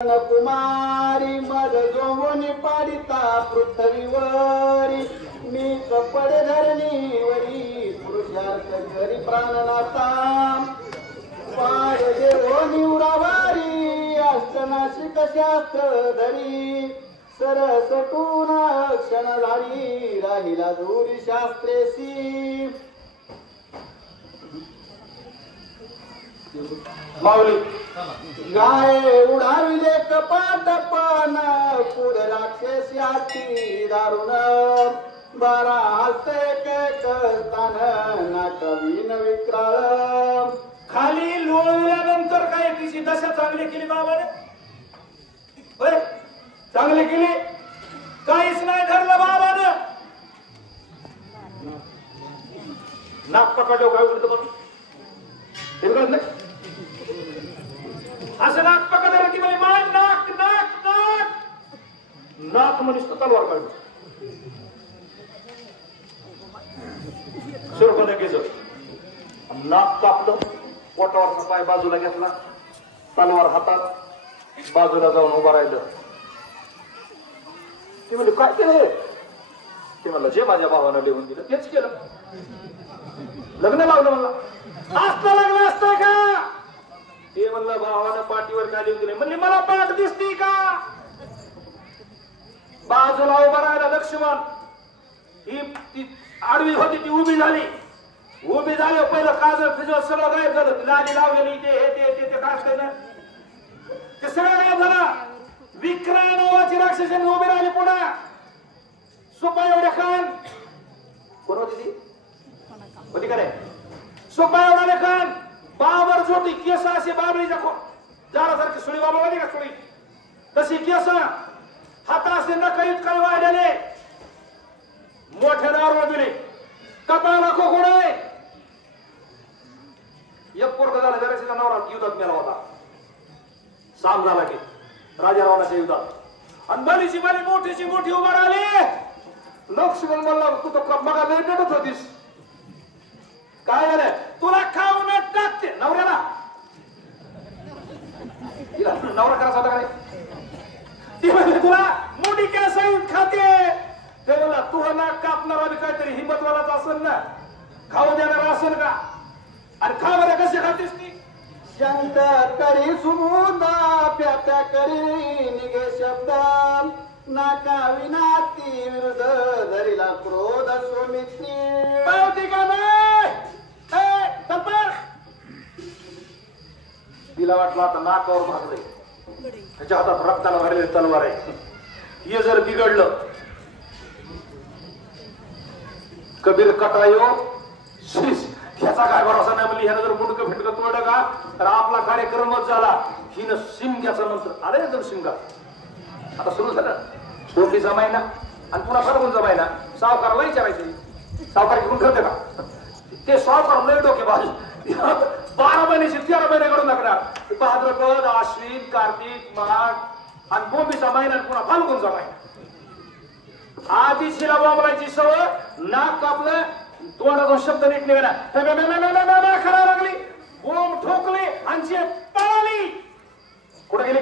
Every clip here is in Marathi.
कुमारी मग जोमुनी पाडिता पृथ्वीवरी मी कपडे धरणीवरी पुरुषार्थ घरी प्राणनाथा पाय देव निवरावारी अष्टनाशिक शास्त्र धरी सरसटून क्षण झाली राहिला दूरी शास्त्रेसी माऊली गाय उडाविले कपाट पान पुढे राक्षस याची दारुण बारा हस्ते करतान ना कवीन विक्राळ खाली लोळल्यानंतर काय तिची दशा चांगली केली बाबाने होय चांगली केली काहीच नाही धरलं बाबाने नाक पकडलो काय उलट म्हणून हे कळत नाही असं नाक पकडलं की म्हणजे मान नाक नाक नाक नाक म्हणजे तलवार काढलं सुरपणे गेलं नाक कापलं पोटावरचा पाय बाजूला घेतला तलवार हातात बाजूला जाऊन उभा राहिलं ते म्हणजे काय केलं ते म्हणलं जे माझ्या भावानं लिहून दिलं तेच केलं लग्न लावलं म्हणलं असतं लग्न असतंय का ते म्हणलं भावानं पाठीवर काय लिहून दिले म्हणले मला पाठ दिसती का बाजूला उभा राहिला लक्ष्मण ही ती आडवी होती ती उभी झाली पहिलं काजळ फिजळ सगळं गायब झालं लाली लावलेली ते काय असतं ना ते सगळं गायब झालं विक्रा नावाची राक्षसांनी उभी राहिली पुढे सोपा एवढ्या खान कोण होती ती होती का रे सोपा एवढा खान बाबर जोटी केस असे बाबळीच्या झाडासारखी सुळी बाबा माहिती का सुळी तशी केस हात असे नकळीत काही वाढलेले मोठ्या दारू दिले कपाळा खोकोडे एक पोरग झाला जराशीचा नवरा युद्धात मेला होता साम झाला की राजा रावणाच्या युद्धात आणि बलीची बली मोठीची मोठी उभा राहिली लक्ष्मण म्हणला तू तर बघा लय नडत होतीस काय झालं तुला खाऊन टाकते नवऱ्याला नवरा करायचा होता काय ती म्हणजे तुला मोठी काय सांगून खाते ते म्हणला तुला नाक कापणार आणि काहीतरी हिंमतवालाच असेल ना खाऊ देणार असेल का आणि खा बरं कसे खातेस ती शांत करी सुमुदा प्यात्या करी निघे शब्द नाका विनाती विरुद्ध धरिला क्रोध स्वमित्री पावती का नाही तिला वाटलं आता नाकावर भागलंय त्याच्या हातात रक्ताला भरलेली तलवार आहे हे जर बिघडलं कबीर कटायो शीश ह्याचा काय भरोसा नाही म्हणजे ह्यानं जर मुंडकं फिटकं तोडलं का तर आपला कार्यक्रमच झाला हिनं शिमग्याचा मंत्र आले जर शिमगा आता सुरू झालं छोटीचा महिना आणि पुन्हा फरगूनचा महिना सावकाराला विचारायचे सावकार घेऊन ठरते का ते सावकार लय डोके बाजू 12 महिन्याची 13 महिने करून लागणार भाद्रपद आश्विन कार्तिक माघ आणि बोंबीचा महिना पुन्हा फाल्गुनचा महिना आधी शिला बोंबलायची सवय नाक कापलं तोंडातून शब्द नीट निघाला खरा लागली बोंब ठोकली आणि पळाली कुठे गेली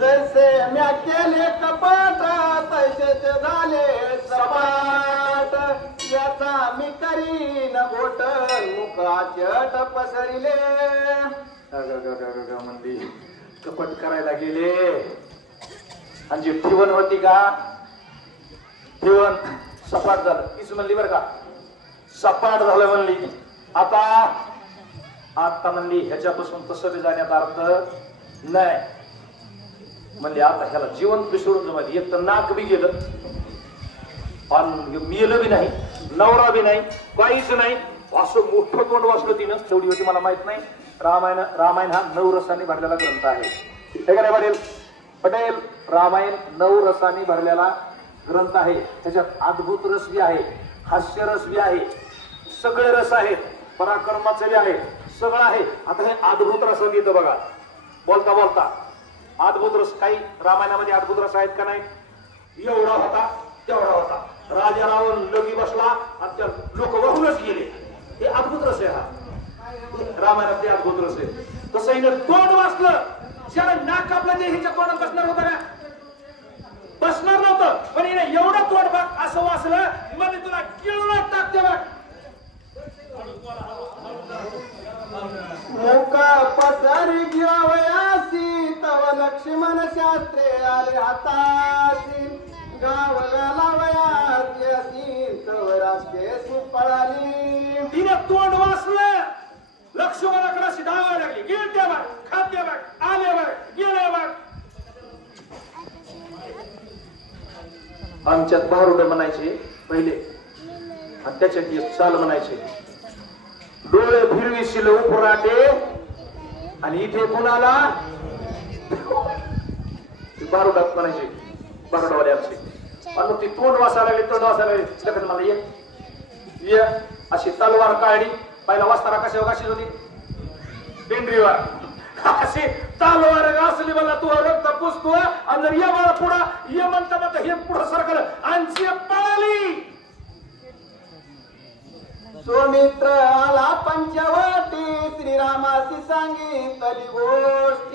जैसे म्या केले कपाट तैसे ते झाले सपाट याचा मी करीन घोट मुखाचट पसरिले म्हणली कपट करायला गेले आणि जी ठेवण होती का ठेवण सपाट झालं तीच म्हणली बरं का सपाट झालं म्हणली आता म्हणली ह्याच्यापासून तसं जाण्याचा अर्थ नाही म्हणजे आता ह्याला जिवंत विसरून जमायचं एक तर नाक बी गेलं आणि मेलं बी नाही नवरा बी नाही काहीच नाही असं मोठं तोंड वाचलं तिनं तेवढी होती मला माहित नाही रामायण हा 9 रसांनी भरलेला ग्रंथ आहे हे का नाही पटेल रामायण 9 रसांनी भरलेला ग्रंथ आहे त्याच्यात अद्भुत रस बी आहे हास्य रस बी आहे सगळे रस आहेत पराक्रमाचे बी आहे सगळं आहे आता हे अद्भुत रस येतं बघा बोलता बोलता अद्भुत रस काही रामायणामध्ये अद्भुत रस आहेत का नाही एवढा होता तेवढा होता राजा रावण लगी बसला आणि त्या लोक वाहूनच गेले हे अद्भुत रस आहे हा रामायणात ते अद्भुत रस आहे तसं हिनं तोंड वाचलं शाळा नाक कापलं ते हिच्या तोंडात बसणार होतं का? बसणार नव्हतं, पण हिने एवढं तोंड बघ असं वाचलं म्हणजे तुला किळून टाकते बघ. मुका पसरी गिरावयासी तव लक्ष्मण शास्त्रे आले हातासी गाव घालावयासी तव रास्ते सुपळाली. तिने तोंड वाचलं, लक्ष्मणाकडे अशी धावायला लागली. गेलते बघ, खाते बघ, आले बघ, गेले बघ. आमच्यात भारुड म्हणायचे पहिले आणि त्याच्यात एक चाल म्हणायचे. डोळे फिरविशील उपराटे आणि इथे कुणाला बारुडात म्हणायचे, बारुडवाले आमचे. आणि ती तोंड वाचायला लागली, तोंड वाचायला लागली. लग्न मला ये अशी तलवार काढली. पहिला वाचताना कशावर कशीच होती? पेंढरीवर. अशी तलवार घासली मला, तू रक्त पुसतो आणि जर ये मला पुढं ये म्हणता हे पुढं सरकलं आणि पळाली. सुमित्र आला पंचवटी श्रीरामासी सांगितली गोष्टी.